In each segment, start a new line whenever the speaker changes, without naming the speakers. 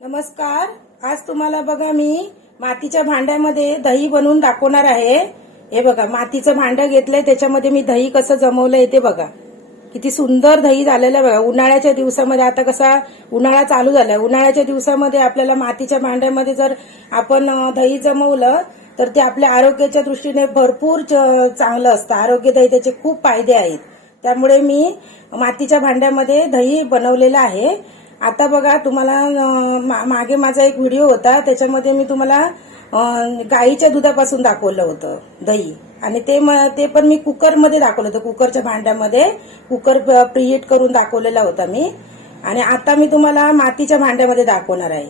नमस्कार. आज तुम्हाला बघा मी मातीच्या भांड्यामध्ये दही बनवून दाखवणार आहे. हे बघा मातीचं भांडं घेतलंय त्याच्यामध्ये मी दही कसं जमवलंय ते बघा. किती सुंदर दही झालेलं आहे बघा. उन्हाळ्याच्या दिवसामध्ये आता कसा उन्हाळा चालू झालाय. उन्हाळ्याच्या दिवसामध्ये आपल्याला मातीच्या भांड्यामध्ये जर आपण दही जमवलं तर ते आपल्या आरोग्याच्या दृष्टीने भरपूर च- चांगलं असतं. आरोग्य दही त्याचे खूप फायदे आहेत. त्यामुळे मी मातीच्या भांड्यामध्ये दही बनवलेलं आहे. आता बघा तुम्हाला मा- मागे माझा एक व्हिडिओ होता त्याच्यामध्ये मी तुम्हाला गाईच्या दुधापासून दाखवलं होतं दही. आणि ते म- ते पण मी कुकरमध्ये दाखवलं होतं कुकरच्या भांड्यामध्ये. कुकर प्रीहीट करून दाखवलेला होता मी. आणि आता मी तुम्हाला मातीच्या भांड्यामध्ये दाखवणार आहे.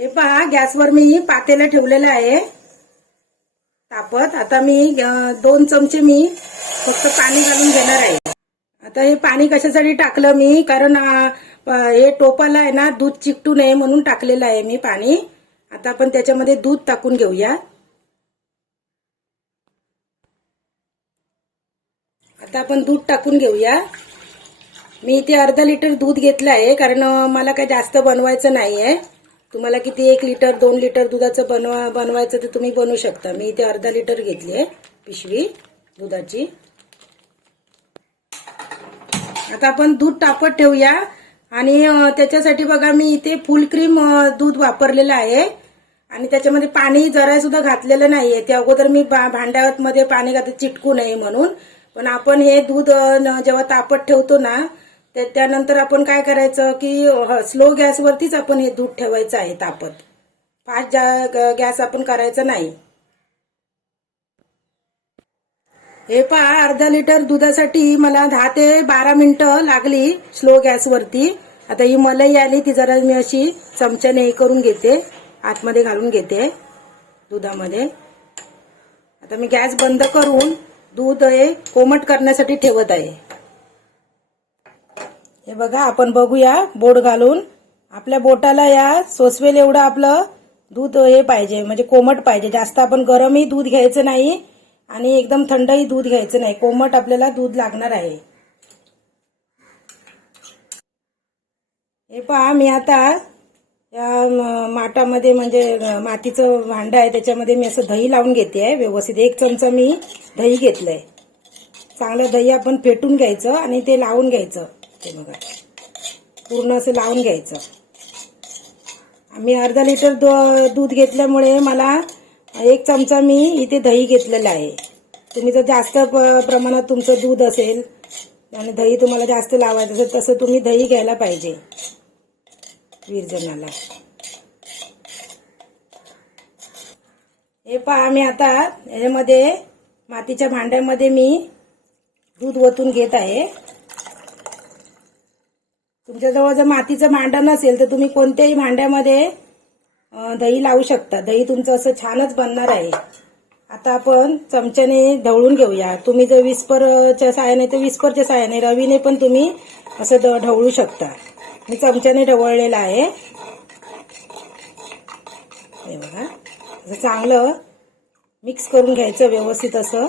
हे पहा गॅसवर मी पातेला ठेवलेलं आहे. तापत. आता मी दोन चमचे मी फक्त पाणी घालून घेणार आहे. आता हे पाणी कशासाठी टाकलं मी? कारण हे टोपाला आहे ना दूध चिकटू नये म्हणून टाकलेलं आहे मी पाणी. आता आपण त्याच्यामध्ये दूध टाकून घेऊया. आता आपण दूध टाकून घेऊया. मी इथे अर्धा लिटर दूध घेतलं आहे कारण मला काही जास्त बनवायचं नाही आहे तुम्हाला किती एक लिटर दोन लिटर दुधाचं बनवा बनवायचं तर तुम्ही बनवू शकता. मी इथे अर्धा लिटर घेतली आहे पिशवी दुधाची. आता आपण दूध तापत ठेवूया. आणि त्याच्यासाठी बघा मी इथे फुल क्रीम दूध वापरलेलं आहे. आणि त्याच्यामध्ये पाणी जरा सुद्धा घातलेलं नाहीये. त्या अगोदर मी भा- भांड्यामध्ये पाणी घातलं चिटकू नये म्हणून. पण आपण हे दूध न- जेव्हा तापत ठेवतो ना ते- त्यानंतर आपण काय करायचं की स्लो गॅसवरतीच आपण हे दूध ठेवायचं आहे तापत. फास्ट गॅस आपण करायचा नाही. हे पहा अर्धा लिटर दुधासाठी मला दहा ते बारा मिनिटं लागली स्लो गॅसवरती आता ही मलाई आली ती जरा मी अशी चमच्याने हे करून घेते आतमध्ये घालून घेते दुधामध्ये. आता मी गॅस बंद करून दूध हे कोमट करण्यासाठी ठेवत आहे. हे बघा आपण बघूया बोट घालून. आपल्या बोटाला या सोसवेल एवढं आपलं दूध हे पाहिजे म्हणजे कोमट पाहिजे. जास्त आपण गरमही दूध घ्यायचं नाही आणि एकदम थंडही दूध घ्यायचं नाही. कोमट आपल्याला दूध लागणार आहे. हे पहा मी आता या माटामध्ये माठामध्ये म्हणजे मातीचं भांडं आहे त्याच्यामध्ये मी असं दही लावून घेते आहे व्यवस्थित. एक चमचा मी दही घेतलंय. चांगलं दही आपण फेटून घ्यायचं आणि ते लावून घ्यायचं. ते बघा. पूर्ण असं लावून घ्यायचं. मी अर्धा लिटर दूध घेतल्यामुळे मला एक चमचा मी इथे दही घेतलेलं आहे. तुम्ही जर जास्त प- प्रमाणात तुमचं दूध असेल आणि दही तुम्हाला जास्त लावायचं असेल तसं तुम्ही दही घ्यायला पाहिजे. विरजनाला. हे पहा मी आता याच्यामध्ये मातीच्या भांड्यामध्ये मी दूध ओतून घेत आहे. तुमच्याजवळ जर मातीचं भांडं नसेल तर तुम्ही कोणत्याही भांड्यामध्ये दही लावू शकता. दही तुमचं असं छानच बनणार आहे. आता आपण चमच्याने ढवळून घेऊया. तुम्ही जर विस्परच्या साहाय्याने तर विस्परच्या साहाय्याने रवीने पण तुम्ही असं द ढवळू शकता. मी चमच्याने ढवळलेलं आहे. हे बघा. असं चांगलं मिक्स करून घ्यायचं व्यवस्थित असं.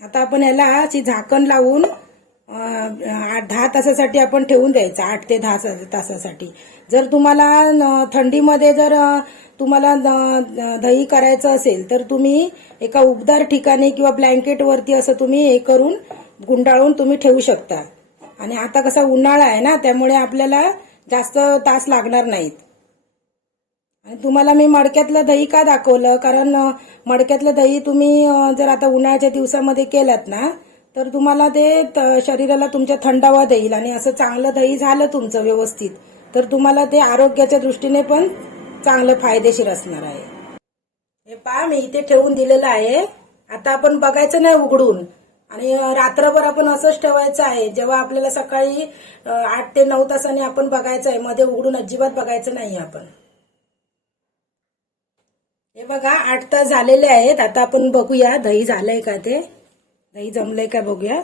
आता आपण याला अशी झाकण लावून आठ दहा तासासाठी आपण ठेवून द्यायचं आठ ते दहा तासासाठी. जर तुम्हाला थंडीमध्ये जर तुम्हाला दही करायचं असेल तर तुम्ही एका उबदार ठिकाणी किंवा ब्लँकेटवरती असं तुम्ही हे करून गुंडाळून तुम्ही ठेवू शकता. आणि आता कसा उन्हाळा आहे ना त्यामुळे आपल्याला जास्त तास लागणार नाहीत. आणि तुम्हाला मी मडक्यातलं दही का दाखवलं? कारण मडक्यातलं दही तुम्ही जर आता उन्हाळ्याच्या दिवसामध्ये केलात ना तर तुम्हाला ते त- शरीराला तुमच्या थंडावा देईल आणि असं चांगलं दही झालं तुमचं व्यवस्थित तर तुम्हाला ते आरोग्याच्या दृष्टीने पण चांगलं फायदेशीर असणार आहे. हे पहा मी इथे ठेवून दिलेलं आहे. आता आपण बघायचं नाही उघडून. आणि रात्रभर आपण असंच ठेवायचं आहे. जेव्हा आपल्याला सकाळी आठ ते नऊ तासांनी आपण बघायचं आहे मध्ये उघडून अजिबात बघायचं नाही आपण. हे बघा आठ तास झालेले आहेत. आता आपण बघूया दही झालंय का ते? दही जमलंय का बघूया.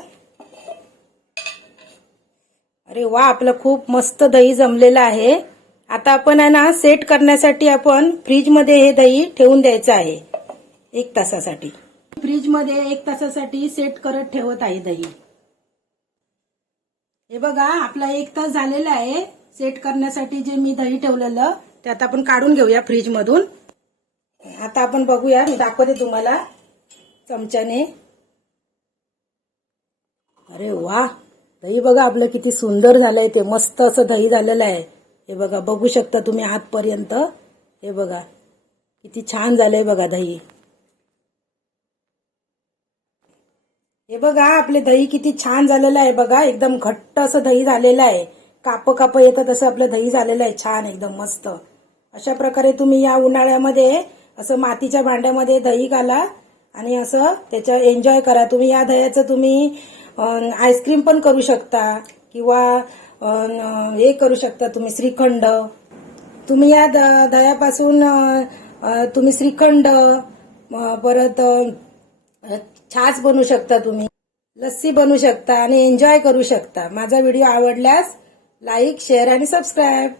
अरे वा आपलं खूप मस्त दही जमलेलं आहे. आता आपण आहे ना सेट करण्यासाठी आपण फ्रीजमध्ये हे दही ठेवून द्यायचं आहे. एक तासासाठी. फ्रीजमध्ये एक तासासाठी सेट करत ठेवत आहे दही. हे बघा आपला एक तास झालेला आहे. सेट करण्यासाठी जे मी दही ठेवलेलं ते आता आपण काढून घेऊया फ्रीजमधून आता आपण बघूया मी दाखवते तुम्हाला चमच्याने. अरे वा दही बघा आपलं किती सुंदर झालंय ते मस्त असं दही झालेलं आहे. हे बघा बघू शकता तुम्ही आतपर्यंत. हे बघा किती छान झालंय बघा दही. हे बघा आपले दही किती छान झालेलं आहे बघा एकदम घट्ट असं दही झालेलं आहे. काप काप येतं तसं आपलं दही झालेलं आहे छान एकदम मस्त. अशा प्रकारे तुम्ही या उन्हाळ्यामध्ये असं मातीच्या भांड्यामध्ये दही घाला आणि असं त्याच्या एन्जॉय करा. तुम्ही या दह्याचं तुम्ही आईस्क्रीम पण करू शकता किंवा हे करू शकता तुम्ही श्रीखंड. तुम्ही या द- दह्यापासून तुम्ही श्रीखंड परत छाछ बनवू शकता तुम्ही लस्सी बनवू शकता आणि एन्जॉय करू शकता. माझा व्हिडिओ आवडल्यास लाईक शेअर आणि सबस्क्राईब